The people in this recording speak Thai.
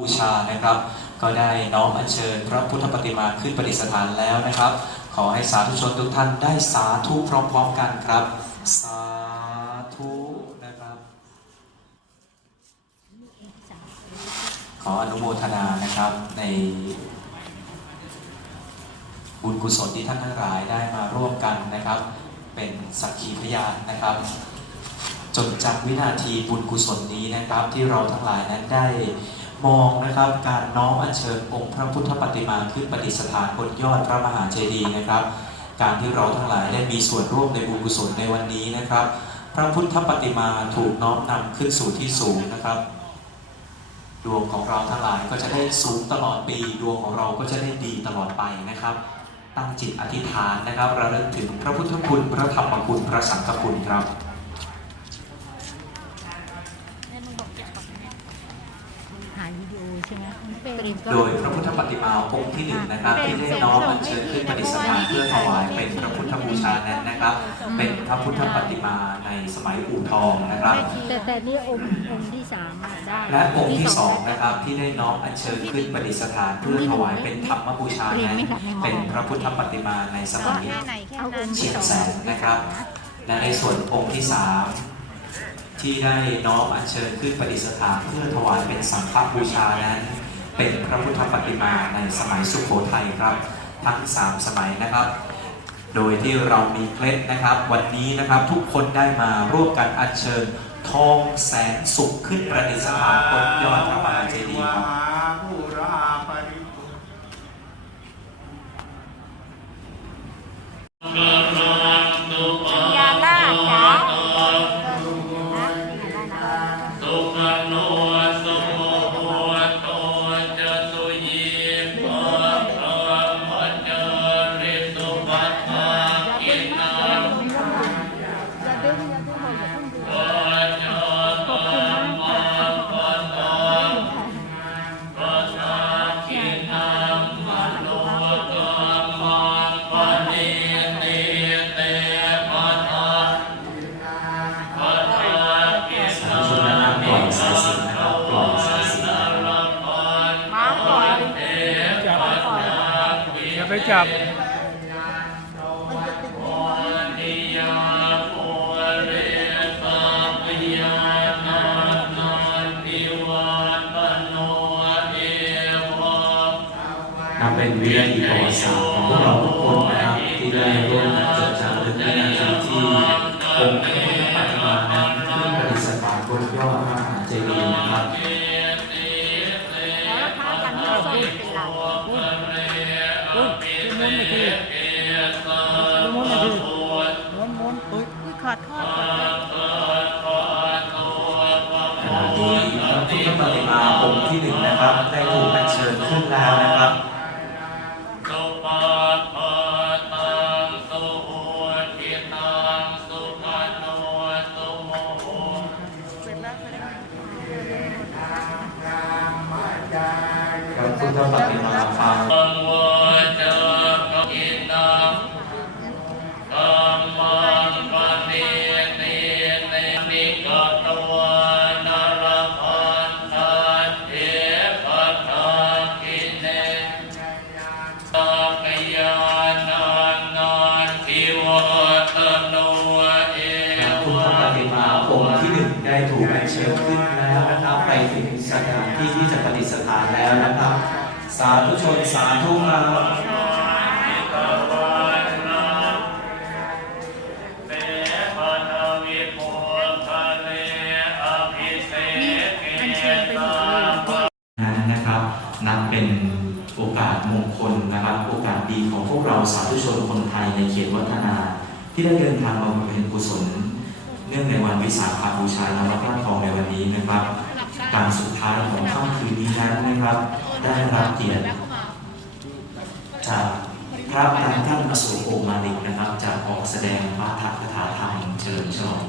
บูชานะครับ ก็ได้น้อมอัญเชิญพระพุทธปฏิมาขึ้นประดิษฐานแล้วนะครับ ขอให้สาธุชนทุกท่านได้สาธุพร้อมๆกันครับ สาธุนะครับ ขออนุโมทนานะครับในบุญกุศลที่ท่านทั้งหลายได้มาร่วมกันนะครับ เป็นสักขีพยานนะครับจนจากวินาทีบุญกุศลนี้นะครับ ที่เราทั้งหลายนั้นได้ มองนะครับการน้อมอัญเชิญองค์พระพุทธปฏิมาขึ้นประดิษฐานบนยอดพระมหาเจดีย์นะครับ การที่เราทั้งหลายได้มีส่วนร่วมในบุญกุศลในวันนี้นะครับ พระพุทธปฏิมาถูกน้อมนำขึ้นสู่ที่สูงนะครับ ดวงของเราทั้งหลายก็จะได้สูงตลอดปี ดวงของเราก็จะได้ดีตลอดไปนะครับ ตั้งจิตอธิษฐานนะครับระลึกถึงพระพุทธคุณพระธรรมคุณพระสังฆคุณครับ ถ่ายวิดีโอ ใช่ไหมมันเป็นโดยพระพุทธปฏิมาองค์ที่หนึ่งนะครับ ที่ได้น้อมอัญเชิญขึ้นประดิษฐานเพื่อถวายเป็นพระพุทธบูชานั้นนะครับ เป็นพระพุทธปฏิมาในสมัยอู่ทองนะครับ แต่แต่นี่องค์องค์ที่สามอะได้และองค์ที่สองนะครับที่ได้น้อมอัญเชิญขึ้นประดิษฐานเพื่อถวายเป็นธรรมบูชานั้นเป็นพระพุทธปฏิมาในสมัยแค่ไหนแค่เอาอนั้งนค์ที่เฉียสดองแสงนะครับและในส่วนองค์ที่สาม ที่ได้น้อมอัญเชิญขึ้นประดิษฐานเพื่อถวายเป็นสังฆบูชานั้น เป็นพระพุทธปฏิมาในสมัยสุโขทัยครับ ทั้งสามสมัยนะครับ โดยที่เรามีเคล็ดนะครับ วันนี้นะครับทุกคนได้มาร่วมกันอัญเชิญทองแสนสุขขึ้นประดิษฐานบนยอดพระมหาเจดีย์ครับ อย่าไปจับนับเป็นวินาทีประวัติศาสตร์ของพวกเราทุกคนนะครับที่ได้ร่วมกันจดจารึกวินาทีที่องค์พระพุทธปฏิมานั้นขึ้นประดิษฐานบนยอดพระมหาเจดีย์นะครับแล้วพากันมาส้มเป็นหลักม้ว นไปทีม้วนไปทีม้วนม้วนเอ้ยอุ้ยขอโทษขณะที่พระพุทธปฏิมาองค์ที่หนึ่งนะครับ ได้ถูกอัญเชิญขึ้นแล้ว งสถานที่ที่จะประดิษฐานแล้วนะครับ สาธุชนสาธุครับเตปะทวิโภคะเลอภิเศษเกมันเชิญไปหมดเลยนั้นนะครับนับเป็นโอกาสมงคลนะครับ โอกาสดีของพวกเราสาธุชนคนไทยในเขตวัฒนา ที่ได้เดินทางมาบำเพ็ญกุศล เนื่องในวันวิสาขบูชานวัตทองในวันนี้นะครับ การสุดท้ายของค่ำคืนนี้นั้นนะครับ ได้รับเกียรติจากพระอาจารย์ท่านอโศกโอมาลิกนะครับ จากออกแสดงปาฐกถาธรรมเฉลิมฉลอง